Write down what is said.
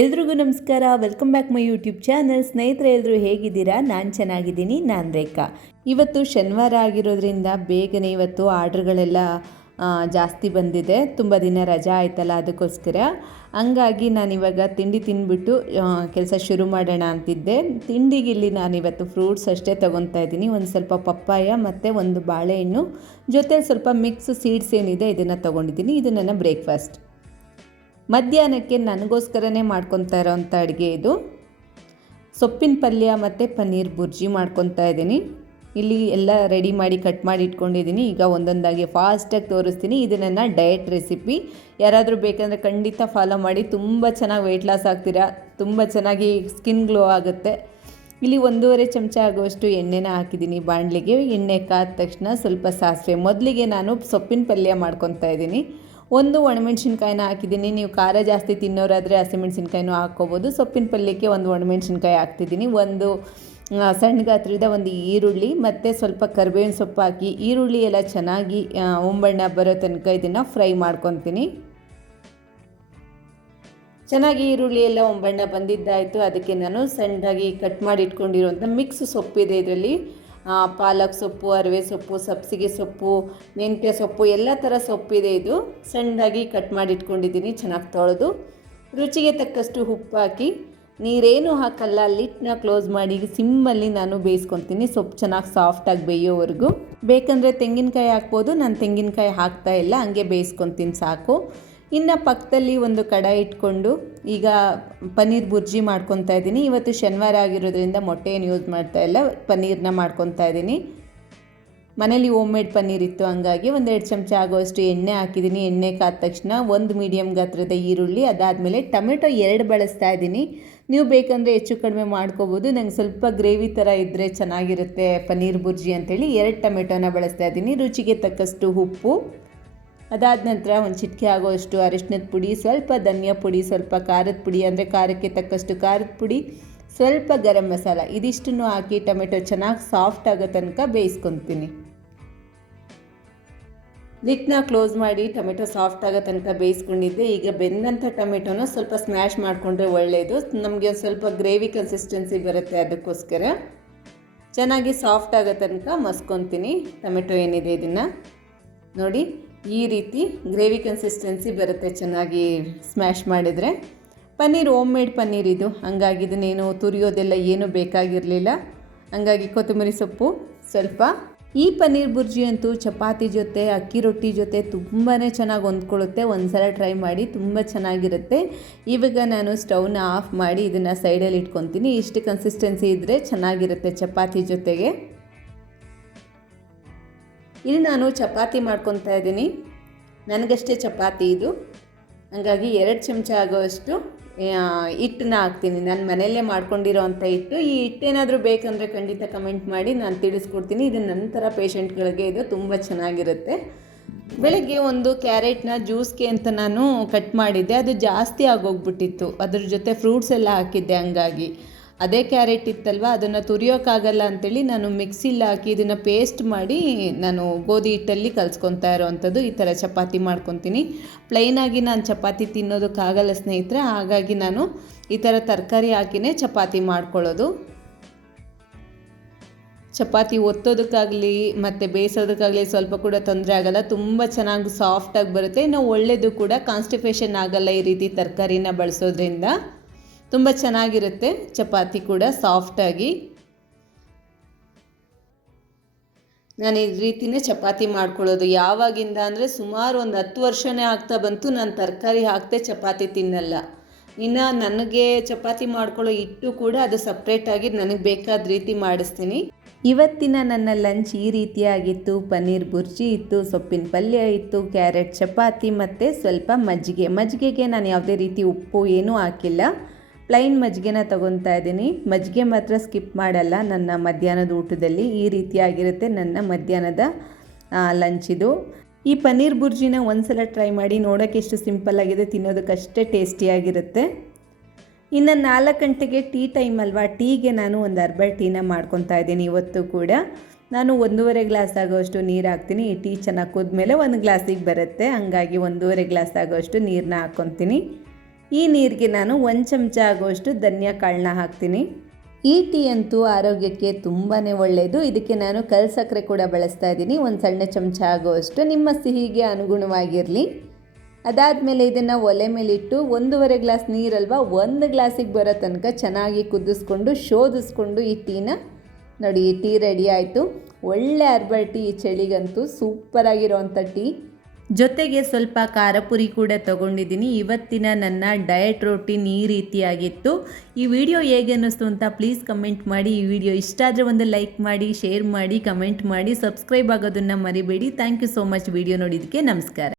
ಎಲ್ರಿಗೂ ನಮಸ್ಕಾರ. Welcome back my YouTube channel ಸ್ನೇಹಿತರೆ ಎಲ್ಲರೂ ಹೇಗಿದ್ದೀರಾ? ನಾನು ಚೆನ್ನಾಗಿದ್ದೀನಿ. ನಾನು ರೇಖಾ. ಇವತ್ತು ಶನಿವಾರ ಆಗಿರೋದ್ರಿಂದ ಬೇಗನೆ ಇವತ್ತು ಆರ್ಡ್ರ್ಗಳೆಲ್ಲ ಜಾಸ್ತಿ ಬಂದಿದೆ. ತುಂಬ ದಿನ ರಜಾ ಆಯ್ತಲ್ಲ ಅದಕ್ಕೋಸ್ಕರ. ಹಂಗಾಗಿ ನಾನಿವಾಗ ತಿಂಡಿ ತಿಂದ್ಬಿಟ್ಟು ಕೆಲಸ ಶುರು ಮಾಡೋಣ ಅಂತಿದ್ದೆ. ತಿಂಡಿಗಿಲ್ಲಿ ನಾನಿವತ್ತು ಫ್ರೂಟ್ಸ್ ಅಷ್ಟೇ ತೊಗೊತಾ ಇದ್ದೀನಿ. ಒಂದು ಸ್ವಲ್ಪ ಪಪ್ಪಾಯ ಮತ್ತು ಒಂದು ಬಾಳೆಹಣ್ಣು. ಜೊತೆ ಸ್ವಲ್ಪ ಮಿಕ್ಸ್ ಸೀಡ್ಸ್ ಏನಿದೆ, ಇದನ್ನು ತೊಗೊಂಡಿದ್ದೀನಿ. ಇದು ನನ್ನ ಬ್ರೇಕ್ಫಾಸ್ಟ್ ಮಧ್ಯಾಹ್ನಕ್ಕೆ ನನಗೋಸ್ಕರನೇ ಮಾಡ್ಕೊತಾ ಇರೋವಂಥ ಅಡುಗೆ ಇದು. ಸೊಪ್ಪಿನ ಪಲ್ಯ ಮತ್ತು ಪನ್ನೀರ್ ಬುರ್ಜಿ ಮಾಡ್ಕೊತಾ ಇದ್ದೀನಿ. ಇಲ್ಲಿ ಎಲ್ಲ ರೆಡಿ ಮಾಡಿ ಕಟ್ ಮಾಡಿ ಇಟ್ಕೊಂಡಿದ್ದೀನಿ. ಈಗ ಒಂದೊಂದಾಗಿ ಫಾಸ್ಟಾಗಿ ತೋರಿಸ್ತೀನಿ. ಇದು ನನ್ನ ಡಯಟ್ ರೆಸಿಪಿ ಯಾರಾದರೂ ಬೇಕಂದರೆ ಖಂಡಿತ ಫಾಲೋ ಮಾಡಿ. ತುಂಬ ಚೆನ್ನಾಗಿ ವೆಯ್ಟ್ ಲಾಸ್ ಆಗ್ತೀರಾ? ತುಂಬ ಚೆನ್ನಾಗಿ ಸ್ಕಿನ್ ಗ್ಲೋ ಆಗುತ್ತೆ. ಇಲ್ಲಿ ಒಂದೂವರೆ ಚಮಚ ಆಗುವಷ್ಟು ಎಣ್ಣೆನ ಹಾಕಿದ್ದೀನಿ ಬಾಣಲಿಗೆ. ಎಣ್ಣೆ ಕಾದ ತಕ್ಷಣ ಸ್ವಲ್ಪ ಸಾಸಿವೆ. ಮೊದಲಿಗೆ ನಾನು ಸೊಪ್ಪಿನ ಪಲ್ಯ ಮಾಡ್ಕೊತಾ ಇದ್ದೀನಿ. ಒಂದು ಒಣಮೆಣ್ಸಿನ್ಕಾಯಿನ ಹಾಕಿದ್ದೀನಿ. ನೀವು ಖಾರ ಜಾಸ್ತಿ ತಿನ್ನೋರಾದರೆ ಹಸಿಮೆಣ್ಸಿನ್ಕಾಯಿನೂ ಹಾಕ್ಕೋಬೋದು. ಸೊಪ್ಪಿನ ಪಲ್ಯಕ್ಕೆ ಒಂದು ಒಣಮೆಣ್ಸಿನ್ಕಾಯಿ ಹಾಕ್ತಿದ್ದೀನಿ. ಒಂದು ಸಣ್ಣ ಗಾತ್ರದ ಒಂದು ಈರುಳ್ಳಿ ಮತ್ತು ಸ್ವಲ್ಪ ಕರಿಬೇವಿನ ಸೊಪ್ಪು ಹಾಕಿ ಈರುಳ್ಳಿ ಎಲ್ಲ ಚೆನ್ನಾಗಿ ಒಂಬಣ್ಣ ಬರೋ ತನಕ ಇದನ್ನು ಫ್ರೈ ಮಾಡ್ಕೊತೀನಿ. ಚೆನ್ನಾಗಿ ಈರುಳ್ಳಿ ಎಲ್ಲ ಒಂಬಣ್ಣ ಬಂದಿದ್ದಾಯಿತು. ಅದಕ್ಕೆ ನಾನು ಸಣ್ಣದಾಗಿ ಕಟ್ ಮಾಡಿ ಇಟ್ಕೊಂಡಿರುವಂಥ ಮಿಕ್ಸ್ ಸೊಪ್ಪಿದೆ ಇದರಲ್ಲಿ. ಪಾಲಕ್ ಸೊಪ್ಪು, ಅರಿವೆ ಸೊಪ್ಪು ಸಬ್ಸಿಗೆ ಸೊಪ್ಪು ಮೆಂತ್ಯ ಸೊಪ್ಪು, ಎಲ್ಲ ಥರ ಸೊಪ್ಪಿದೆ ಇದು. ಸಣ್ಣದಾಗಿ ಕಟ್ ಮಾಡಿ ಇಟ್ಕೊಂಡಿದ್ದೀನಿ, ಚೆನ್ನಾಗಿ ತೊಳೆದು. ರುಚಿಗೆ ತಕ್ಕಷ್ಟು ಉಪ್ಪು ಹಾಕಿ, ನೀರೇನು ಹಾಕಲ್ಲ, ಲಿಟ್ನ ಕ್ಲೋಸ್ ಮಾಡಿ, ಸಿಮ್ಮಲ್ಲಿ ನಾನು ಬೇಯಿಸ್ಕೊತೀನಿ, ಸೊಪ್ಪು ಚೆನ್ನಾಗಿ ಸಾಫ್ಟಾಗಿ ಬೇಯೋವರೆಗೂ. ಬೇಕಂದರೆ ತೆಂಗಿನಕಾಯಿ ಹಾಕ್ಬೋದು, ನಾನು ತೆಂಗಿನಕಾಯಿ ಹಾಕ್ತಾ ಇಲ್ಲ, ಹಂಗೆ ಬೇಯಿಸ್ಕೊತೀನಿ ಸಾಕು. ಇನ್ನು ಪಕ್ಕದಲ್ಲಿ ಒಂದು ಕಡಾಯಿ ಇಟ್ಕೊಂಡು ಈಗ ಪನ್ನೀರ್ ಬುರ್ಜಿ ಮಾಡ್ಕೊತಾ ಇದ್ದೀನಿ. ಇವತ್ತು ಶನಿವಾರ ಆಗಿರೋದ್ರಿಂದ ಮೊಟ್ಟೆ ಏನು ಯೂಸ್ ಮಾಡ್ತಾ ಇಲ್ಲ. ಪನ್ನೀರ್ನ ಮಾಡ್ಕೊತಾ ಇದ್ದೀನಿ. ಮನೇಲಿ ಓಮ್ ಮೇಡ್ ಪನ್ನೀರ್ ಇತ್ತು ಹಂಗಾಗಿ ಒಂದೆರಡು ಚಮಚ ಆಗುವಷ್ಟು ಎಣ್ಣೆ ಹಾಕಿದ್ದೀನಿ. ಎಣ್ಣೆ ಕಾದ ತಕ್ಷಣ ಒಂದು ಮೀಡಿಯಮ್ ಗಾತ್ರದ ಈರುಳ್ಳಿ, ಅದಾದಮೇಲೆ ಟೊಮೆಟೊ ಎರಡು ಬಳಸ್ತಾ ಇದ್ದೀನಿ. ನೀವು ಬೇಕಂದರೆ ಹೆಚ್ಚು ಕಡಿಮೆ ಮಾಡ್ಕೋಬೋದು. ನಂಗೆ ಸ್ವಲ್ಪ ಗ್ರೇವಿ ಥರ ಇದ್ದರೆ ಚೆನ್ನಾಗಿರುತ್ತೆ ಪನ್ನೀರ್ ಬುರ್ಜಿ ಅಂತೇಳಿ ಎರಡು ಟೊಮೆಟೊನ ಬಳಸ್ತಾ ಇದ್ದೀನಿ. ರುಚಿಗೆ ತಕ್ಕಷ್ಟು ಉಪ್ಪು. ಅದಾದ ನಂತರ ಒಂದು ಚಿಟಿಕೆ ಆಗೋಷ್ಟು ಅರಿಶಿನದ ಪುಡಿ, ಸ್ವಲ್ಪ ಧನಿಯಾ ಪುಡಿ, ಸ್ವಲ್ಪ ಖಾರದ ಪುಡಿ, ಅಂದರೆ ಖಾರಕ್ಕೆ ತಕ್ಕಷ್ಟು ಖಾರದ ಪುಡಿ, ಸ್ವಲ್ಪ ಗರಂ ಮಸಾಲ, ಇದಿಷ್ಟನ್ನು ಹಾಕಿ ಟೊಮೆಟೊ ಚೆನ್ನಾಗಿ ಸಾಫ್ಟ್ ಆಗೋ ತನಕ ಬೇಯಿಸ್ಕೊತೀನಿ. ಲಿಟ್ನ ಕ್ಲೋಸ್ ಮಾಡಿ ಟೊಮೆಟೊ ಸಾಫ್ಟ್ ಆಗೋ ತನಕ ಬೇಯಿಸ್ಕೊಂಡಿದ್ದೆ. ಈಗ ಬೆಂದಂಥ ಟೊಮೆಟೊನ ಸ್ವಲ್ಪ ಸ್ಮ್ಯಾಶ್ ಮಾಡಿಕೊಂಡ್ರೆ ಒಳ್ಳೆಯದು ನಮಗೆ ಒಂದು ಸ್ವಲ್ಪ ಗ್ರೇವಿ ಕನ್ಸಿಸ್ಟೆನ್ಸಿ ಬರುತ್ತೆ ಅದಕ್ಕೋಸ್ಕರ. ಚೆನ್ನಾಗಿ ಸಾಫ್ಟ್ ಆಗೋ ತನಕ ಮಸ್ಕೊತೀನಿ. ಟೊಮೆಟೊ ಏನಿದೆ ಇದನ್ನು? ನೋಡಿ. ಈ ರೀತಿ ಗ್ರೇವಿ ಕನ್ಸಿಸ್ಟೆನ್ಸಿ ಬರುತ್ತೆ ಚೆನ್ನಾಗಿ ಸ್ಮ್ಯಾಶ್ ಮಾಡಿದರೆ. ಪನ್ನೀರ್ ಓಮ್ ಮೇಡ್ ಪನ್ನೀರ್ ಇದು. ಹಂಗಾಗಿ ಇದನ್ನೇನು ತುರಿಯೋದೆಲ್ಲ ಏನೂ ಬೇಕಾಗಿರಲಿಲ್ಲ. ಹಂಗಾಗಿ ಕೊತ್ತಂಬರಿ ಸೊಪ್ಪು ಸ್ವಲ್ಪ. ಈ ಪನ್ನೀರ್ ಬುರ್ಜಿ ಅಂತೂ ಚಪಾತಿ ಜೊತೆ, ಅಕ್ಕಿ ರೊಟ್ಟಿ ಜೊತೆ ತುಂಬಾ ಚೆನ್ನಾಗಿ ಹೊಂದ್ಕೊಳ್ಳುತ್ತೆ. ಒಂದ್ಸಲ ಟ್ರೈ ಮಾಡಿ ತುಂಬ ಚೆನ್ನಾಗಿರುತ್ತೆ. ಇವಾಗ ನಾನು ಸ್ಟವ್ನ ಆಫ್ ಮಾಡಿ ಇದನ್ನು ಸೈಡಲ್ಲಿ ಇಟ್ಕೊತೀನಿ. ಇಷ್ಟು ಕನ್ಸಿಸ್ಟೆನ್ಸಿ ಇದ್ದರೆ ಚೆನ್ನಾಗಿರುತ್ತೆ ಚಪಾತಿ ಜೊತೆಗೆ. ಇಲ್ಲಿ ನಾನು ಚಪಾತಿ ಮಾಡ್ಕೊತಾ ಇದ್ದೀನಿ. ನನಗಷ್ಟೇ ಚಪಾತಿ ಇದು. ಹಂಗಾಗಿ ಎರಡು ಚಮಚ ಆಗೋವಷ್ಟು ಹಿಟ್ಟನ್ನ ಹಾಕ್ತೀನಿ. ನಾನು ಮನೆಯಲ್ಲೇ ಮಾಡ್ಕೊಂಡಿರೋ ಅಂಥ ಹಿಟ್ಟು. ಈ ಹಿಟ್ಟೇನಾದರೂ ಬೇಕಂದರೆ ಖಂಡಿತ ಕಮೆಂಟ್ ಮಾಡಿ ನಾನು ತಿಳಿಸ್ಕೊಡ್ತೀನಿ. ಇದು ನಂತರ ಪೇಷಂಟ್ಗಳಿಗೆ ಇದು ತುಂಬ ಚೆನ್ನಾಗಿರುತ್ತೆ. ಬೆಳಗ್ಗೆ ಒಂದು ಕ್ಯಾರೆಟ್ನ ಜ್ಯೂಸ್ಗೆ ಅಂತ ನಾನು ಕಟ್ ಮಾಡಿದ್ದೆ. ಅದು ಜಾಸ್ತಿ ಆಗೋಗ್ಬಿಟ್ಟಿತ್ತು. ಅದ್ರ ಜೊತೆ ಫ್ರೂಟ್ಸ್ ಎಲ್ಲ ಹಾಕಿದ್ದೆ ಹಂಗಾಗಿ. ಅದೇ ಕ್ಯಾರೆಟ್ ಇತ್ತಲ್ವ? ಅದನ್ನು ತುರಿಯೋಕ್ಕಾಗಲ್ಲ ಅಂತೇಳಿ ನಾನು ಮಿಕ್ಸಿಲಿ ಹಾಕಿ ಇದನ್ನು ಪೇಸ್ಟ್ ಮಾಡಿ ನಾನು ಗೋಧಿ ಹಿಟ್ಟಲ್ಲಿ ಕಲಿಸ್ಕೊತಾ ಇರೋವಂಥದ್ದು ಈ ಥರ ಚಪಾತಿ ಮಾಡ್ಕೊತೀನಿ. ಪ್ಲೈನಾಗಿ ನಾನು ಚಪಾತಿ ತಿನ್ನೋದಕ್ಕಾಗಲ್ಲ ಸ್ನೇಹಿತರೆ, ಹಾಗಾಗಿ ನಾನು ಈ ಥರ ತರಕಾರಿ ಹಾಕಿನೇ ಚಪಾತಿ ಮಾಡ್ಕೊಳ್ಳೋದು. ಚಪಾತಿ ಒತ್ತೋದಕ್ಕಾಗಲಿ ಮತ್ತು ಬೇಯಿಸೋದಕ್ಕಾಗಲಿ ಸ್ವಲ್ಪ ಕೂಡ ತೊಂದರೆ ಆಗಲ್ಲ. ತುಂಬ ಚೆನ್ನಾಗಿ ಸಾಫ್ಟಾಗಿ ಬರುತ್ತೆ. ಇನ್ನು ಒಳ್ಳೆಯದು ಕೂಡ ಕಾನ್ಸ್ಟಿಪೇಷನ್ ಆಗಲ್ಲ ಈ ರೀತಿ ತರಕಾರಿನ ಬಳಸೋದ್ರಿಂದ. ತುಂಬ ಚೆನ್ನಾಗಿರುತ್ತೆ. ಚಪಾತಿ ಕೂಡ ಸಾಫ್ಟಾಗಿ ನಾನು ಈ ರೀತಿನೇ ಚಪಾತಿ ಮಾಡ್ಕೊಳ್ಳೋದು. ಯಾವಾಗಿಂದ ಅಂದರೆ ಸುಮಾರು ಒಂದು ಹತ್ತು ವರ್ಷನೇ ಆಗ್ತಾ ಬಂತು ನಾನು ತರಕಾರಿ ಹಾಕ್ತೆ ಚಪಾತಿ ತಿನ್ನಲ್ಲ. ಇನ್ನು ನನಗೆ ಚಪಾತಿ ಮಾಡ್ಕೊಳ್ಳೋ ಇಟ್ಟು ಕೂಡ ಅದು ಸಪ್ರೇಟಾಗಿ ನನಗೆ ಬೇಕಾದ ರೀತಿ ಮಾಡಿಸ್ತೀನಿ. ಇವತ್ತಿನ ನನ್ನ ಲಂಚ್ ಈ ರೀತಿಯಾಗಿತ್ತು. ಪನ್ನೀರ್ ಬುರ್ಜಿ ಇತ್ತು, ಸೊಪ್ಪಿನ ಪಲ್ಯ ಇತ್ತು, ಕ್ಯಾರೆಟ್ ಚಪಾತಿ ಮತ್ತು ಸ್ವಲ್ಪ ಮಜ್ಜಿಗೆ. ಮಜ್ಜಿಗೆಗೆ ನಾನು ಯಾವುದೇ ರೀತಿ ಉಪ್ಪು ಏನೂ ಹಾಕಿಲ್ಲ. ಪ್ಲೈನ್ ಮಜ್ಜಿಗೆನ ತಗೊತಾ ಇದ್ದೀನಿ. ಮಜ್ಜಿಗೆ ಮಾತ್ರ ಸ್ಕಿಪ್ ಮಾಡಲ್ಲ. ನನ್ನ ಮಧ್ಯಾಹ್ನದ ಊಟದಲ್ಲಿ ಈ ರೀತಿಯಾಗಿರುತ್ತೆ ನನ್ನ ಮಧ್ಯಾಹ್ನದ ಲಂಚ್ ಇದು. ಈ ಪನ್ನೀರ್ ಬುರ್ಜಿನ ಒಂದ್ಸಲ ಟ್ರೈ ಮಾಡಿ ನೋಡೋಕ್ಕೆ ಎಷ್ಟು ಸಿಂಪಲ್ ಆಗಿದೆ ತಿನ್ನೋದಕ್ಕಷ್ಟೇ ಟೇಸ್ಟಿಯಾಗಿರುತ್ತೆ ಇನ್ನು ನಾಲ್ಕು ಗಂಟೆಗೆ ಟೀ ಟೈಮ್ ಅಲ್ವಾ? ಟೀಗೆ ನಾನು ಒಂದು ಅರ್ಬಲ್ ಟೀನ ಮಾಡ್ಕೊತಾ ಇದ್ದೀನಿ ಇವತ್ತು ಕೂಡ. ನಾನು ಒಂದೂವರೆ ಗ್ಲಾಸ್ ಆಗೋಷ್ಟು ನೀರು ಹಾಕ್ತೀನಿ. ಈ ಟೀ ಚೆನ್ನಾಗಿ ಕುದ್ಮೇಲೆ ಒಂದು ಗ್ಲಾಸಿಗೆ ಬರುತ್ತೆ. ಹಂಗಾಗಿ ಒಂದೂವರೆ ಗ್ಲಾಸ್ ಆಗೋಷ್ಟು ನೀರನ್ನ ಹಾಕ್ಕೊತೀನಿ ಈ ನೀರಿಗೆ ನಾನು ಒಂದು ಚಮಚ ಆಗುವಷ್ಟು ಧನಿಯಾ ಕಾಳನ್ನ ಹಾಕ್ತೀನಿ. ಈ ಟೀ ಅಂತೂ ಆರೋಗ್ಯಕ್ಕೆ ತುಂಬಾ ಒಳ್ಳೆಯದು ಇದಕ್ಕೆ ನಾನು ಕಲ್ ಸಕ್ಕರೆ ಕೂಡ ಬಳಸ್ತಾ ಇದ್ದೀನಿ. ಒಂದು ಸಣ್ಣ ಚಮಚ ಆಗುವಷ್ಟು ನಿಮ್ಮ ಸಿಹಿಗೆ ಅನುಗುಣವಾಗಿರಲಿ. ಅದಾದಮೇಲೆ ಇದನ್ನು ಒಲೆ ಮೇಲಿಟ್ಟು ಒಂದೂವರೆ ಗ್ಲಾಸ್ ನೀರಲ್ವಾ, ಒಂದು ಗ್ಲಾಸಿಗೆ ಬರೋ ತನಕ ಚೆನ್ನಾಗಿ ಕುದಿಸ್ಕೊಂಡು, ಶೋಧಿಸ್ಕೊಂಡು ಈ ಟೀನ ನೋಡಿ, ಈ ಟೀ ರೆಡಿ ಆಯಿತು. ಒಳ್ಳೆ ಅರ್ಬರ್ ಟೀ ಈ ಚಳಿಗಂತೂ ಸೂಪರಾಗಿರೋವಂಥ ಟೀ. ಜೊತೆಗೆ ಸ್ವಲ್ಪ ಖಾರ ಪುರಿ ಕೂಡ ತಗೊಂಡಿದ್ದೀನಿ. ಇವತ್ತಿನ ನನ್ನ ಡಯಟ್ ರೋಟೀನ್ ಈ ರೀತಿಯಾಗಿತ್ತು. ಈ ವಿಡಿಯೋ ಹೇಗೆ ಅನ್ನಿಸ್ತು ಅಂತ ಪ್ಲೀಸ್ ಕಮೆಂಟ್ ಮಾಡಿ. ಈ ವಿಡಿಯೋ ಇಷ್ಟ ಆದರೆ ಒಂದು ಲೈಕ್ ಮಾಡಿ ಶೇರ್ ಮಾಡಿ ಕಮೆಂಟ್ ಮಾಡಿ ಸಬ್ಸ್ಕ್ರೈಬ್ ಆಗೋದನ್ನು ಮರಿಬೇಡಿ. Thank you so much video ನೋಡಿದ್ದಕ್ಕೆ ನಮಸ್ಕಾರ.